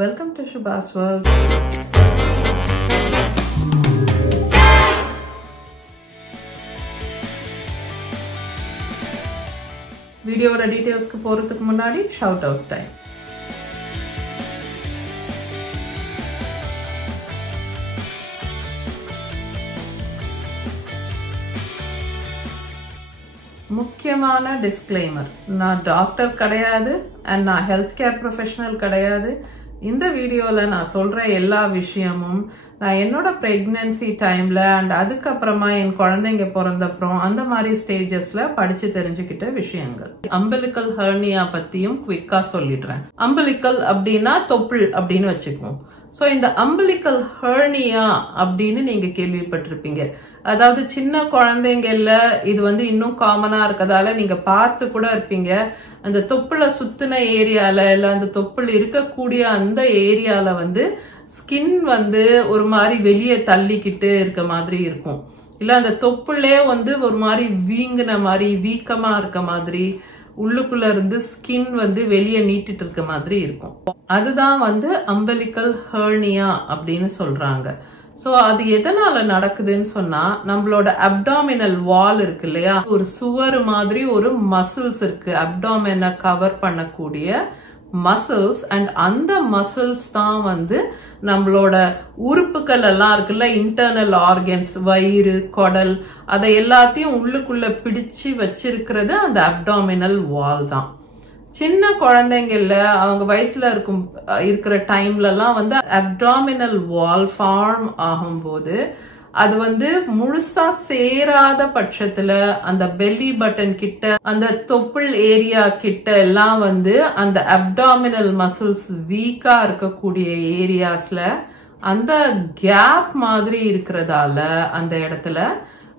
Welcome to Shubha's World. Video details ku போறதுக்கு முன்னாடி shout out time. முக்கியமான disclaimer, நான் டாக்டர் கிடையாது and நான் ஹெல்த் கேர் ப்ரொஃபஷனல் கிடையாது. இந்த வீடியோல நான் சொல்ற எல்லா விஷயமும் நான் என்னோட பிரெக்னன்சி டைம்ல அண்ட் அதுக்கப்புறமா என் குழந்தைங்க பிறந்தப்புறம் அந்த மாதிரி ஸ்டேஜஸ்ல படிச்சு தெரிஞ்சுக்கிட்ட விஷயங்கள். அம்பலிக்கல் ஹெர்னியா பத்தியும் குவிக்கா சொல்லிடுறேன். அம்பலிக்கல் அப்படின்னா தொப்புள் அப்படின்னு வச்சுக்குவோம். சோ இந்த அம்பலிக்கல் ஹெர்னியா அப்படின்னு நீங்க கேள்விப்பட்டிருப்பீங்க. அதாவது சின்ன குழந்தைங்கல்ல இது இன்னும் காமனா இருக்கதால நீங்க பார்த்து கூட இருப்பீங்க. அந்த தொப்புள சுத்தின ஏரியால இல்ல அந்த தொப்புள் இருக்கக்கூடிய அந்த ஏரியால ஸ்கின் ஒரு மாதிரி வெளியே தள்ளிக்கிட்டு இருக்க மாதிரி இருக்கும். இல்ல அந்த தொப்புளே ஒரு மாதிரி வீங்கின மாதிரி வீக்கமா இருக்க மாதிரி உள்ளுக்குள்ள இருந்து ஸ்கின் வெளியே நீட்டிட்டு இருக்க மாதிரி இருக்கும். அதுதான் அம்பலிக்கல் ஹெர்னியா அப்படின்னு சொல்றாங்க. சோ அது எதனால நடக்குதுன்னு சொன்னா, நம்மளோட அப்டாமினல் வால் இருக்கு இல்லையா, ஒரு சுவர் மாதிரி ஒரு மசில்ஸ் இருக்கு, அப்டாமினை கவர் பண்ணக்கூடிய மசில்ஸ். அண்ட் அந்த மசில்ஸ் தான் நம்மளோட உறுப்புகள் எல்லாம் இருக்குல்ல, இன்டர்னல் ஆர்கன்ஸ், வயிறு, குடல், அதை எல்லாத்தையும் உள்ளுக்குள்ள பிடிச்சு வச்சிருக்கிறது அந்த அப்டாமினல் வால் தான். சின்ன குழந்தைங்கள்ல அவங்க வயிற்றுல இருக்கிற டைம்ல எல்லாம் அப்டாமினல் வால் ஃபார்ம் ஆகும்போது அது முழுசா சேராத பட்சத்துல அந்த பெல்லி பட்டன் கிட்ட அந்த தொப்புள் ஏரியா கிட்ட எல்லாம் அந்த அப்டாமினல் மசில்ஸ் வீக்கா இருக்கக்கூடிய ஏரியாஸ்ல அந்த கேப் மாதிரி இருக்கிறதால அந்த இடத்துல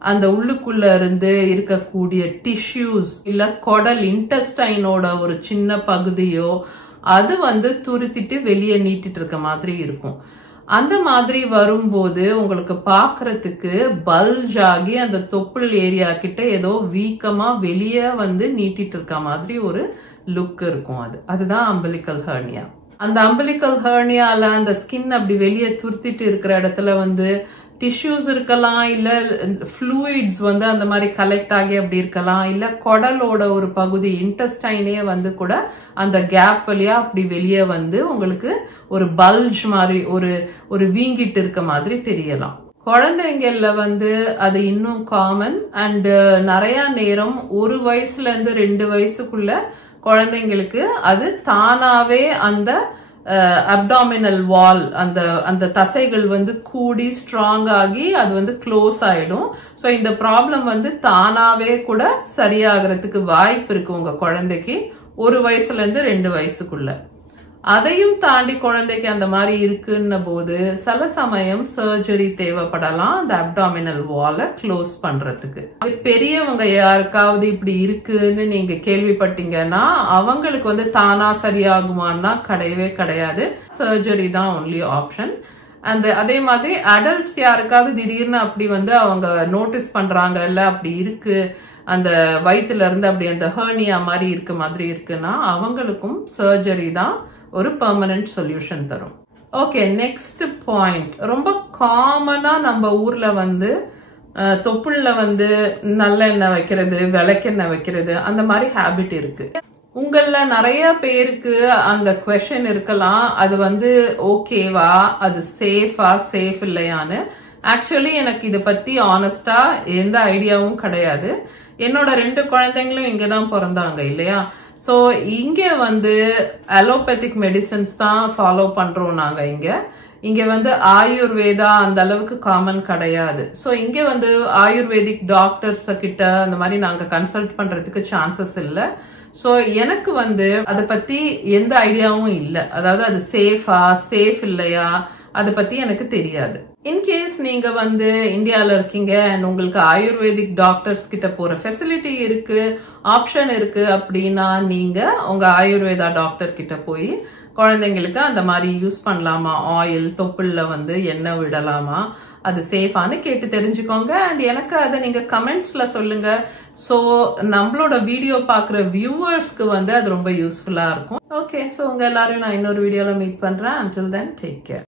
அந்த உள்ளுக்குள்ள இருந்து இருக்கக்கூடிய டிஷ்யூஸ் இல்ல குடல் இன்டெஸ்டைனோட ஒரு சின்ன பகுதியோ அது துருத்திட்டு வெளியே நீட்டிட்டு இருக்க மாதிரி இருக்கும். அந்த மாதிரி வரும்போது உங்களுக்கு பாக்குறதுக்கு பல்ஜ் ஆகி அந்த தொப்புள் ஏரியா கிட்ட ஏதோ வீக்கமா வெளியே நீட்டிட்டு இருக்க மாதிரி ஒரு லுக் இருக்கும். அதுதான் அம்பலிக்கல் ஹெர்னியா. அந்த அம்பலிக்கல் ஹெர்னியால அந்த ஸ்கின் அப்படி வெளியே துருத்திட்டு இருக்கிற இடத்துல டிஷ்யூஸ் இருக்கலாம், இல்ல ஃப்ளூயிட்ஸ் அந்த மாதிரி கலெக்ட் ஆகி அப்படி இருக்கலாம், இல்ல குடலோட ஒரு பகுதி இன்டெஸ்டைனே கூட அந்த கேப் வழியா அப்படி வெளியே உங்களுக்கு ஒரு பல்ஜ் மாதிரி ஒரு வீங்கிட்டு இருக்க மாதிரி தெரியலாம். குழந்தைங்கள்ல அது இன்னும் காமன். அண்ட் நிறைய நேரம் 1 வயசுல இருந்து 2 வயசுக்குள்ள குழந்தைங்களுக்கு அது தானாவே அந்த அப்டாமினல் வால் அந்த தசைகள் கூடி ஸ்ட்ராங் ஆகி அது க்ளோஸ் ஆயிடும். சோ இந்த ப்ராப்ளம் தானாவே கூட சரியாகிறதுக்கு வாய்ப்பு இருக்கு உங்க குழந்தைக்கு 1 வயசுல இருந்து 2 வயசுக்குள்ள. அதையும் தாண்டி குழந்தைக்கு அந்த மாதிரி இருக்குன்ன போது சில சமயம் சர்ஜரி தேவைப்படலாம் அந்த அப்டாமினல் வாலை க்ளோஸ் பண்றதுக்கு. பெரியவங்க யாருக்காவது இப்படி இருக்குன்னு நீங்க கேள்விப்பட்டீங்கன்னா அவங்களுக்கு தானா சரியாகுமான்னா கிடையவே கிடையாது. சர்ஜரி தான் ஒன்லி ஆப்ஷன். அதே மாதிரி அடல்ட்ஸ் யாருக்காவது திடீர்னு அப்படி அவங்க நோட்டீஸ் பண்றாங்க இல்ல அப்படி இருக்கு, அந்த வயிற்றுல இருந்து அப்படி அந்த ஹெர்னியா மாதிரி இருக்க மாதிரி இருக்குன்னா அவங்களுக்கும் சர்ஜரி தான் ஒரு பெர்மனன்ட் சொல்யூஷன் தரும். Okay, next point. ரொம்ப காமனா நம்ம ஊர்ல தொப்புள்ள நல்லெண்ணெய் வைக்கிறது, விளக்கெண்ணெய் வைக்கிறது, அந்த மாதிரி ஹேபிட் இருக்கு. உங்கள நிறைய பேருக்கு அந்த குவெஸ்சன் இருக்கலாம், அது ஓகேவா, அது சேஃபா சேஃப் இல்லையான்னு. ஆக்சுவலி எனக்கு இதை பத்தி ஆனஸ்டா எந்த ஐடியாவும் கிடையாது. என்னோட 2 குழந்தைங்களும் இங்கதான் பிறந்தாங்க இல்லையா. சோ இங்க அலோபதிக் மெடிசன்ஸ் தான் ஃபாலோ பண்றோம் நாங்க. இங்க ஆயுர்வேதா அந்த அளவுக்கு காமன் கிடையாது. சோ இங்க ஆயுர்வேதிக் டாக்டர்ஸ் கிட்ட அந்த மாதிரி நாங்க கன்சல்ட் பண்றதுக்கு சான்சஸ் இல்ல. சோ எனக்கு அத பத்தி எந்த ஐடியாவும் இல்ல. அதாவது அது சேஃபா சேஃப் இல்லையா அதை பத்தி எனக்கு தெரியாது. இன்கேஸ் நீங்க இந்தியால இருக்கீங்க அண்ட் உங்களுக்கு ஆயுர்வேதிக் டாக்டர்ஸ் கிட்ட போற ஃபெசிலிட்டி இருக்கு, ஆப்ஷன் இருக்கு அப்படின்னா நீங்க உங்க ஆயுர்வேதா டாக்டர் கிட்ட போய் குழந்தைங்களுக்கு அந்த மாதிரி யூஸ் பண்ணலாமா, ஆயில் தொப்புள்ள எண்ணெய் விடலாமா அது சேஃபானு கேட்டு தெரிஞ்சுக்கோங்க. அண்ட் எனக்கு அதை நீங்க கமெண்ட்ஸ்ல சொல்லுங்க. ஸோ நம்மளோட வீடியோ பார்க்குற வியூவர்ஸ்க்கு அது ரொம்ப யூஸ்ஃபுல்லா இருக்கும். ஓகே, ஸோ உங்க எல்லாரையும் நான் இன்னொரு வீடியோல மீட் பண்றேன். until then take care.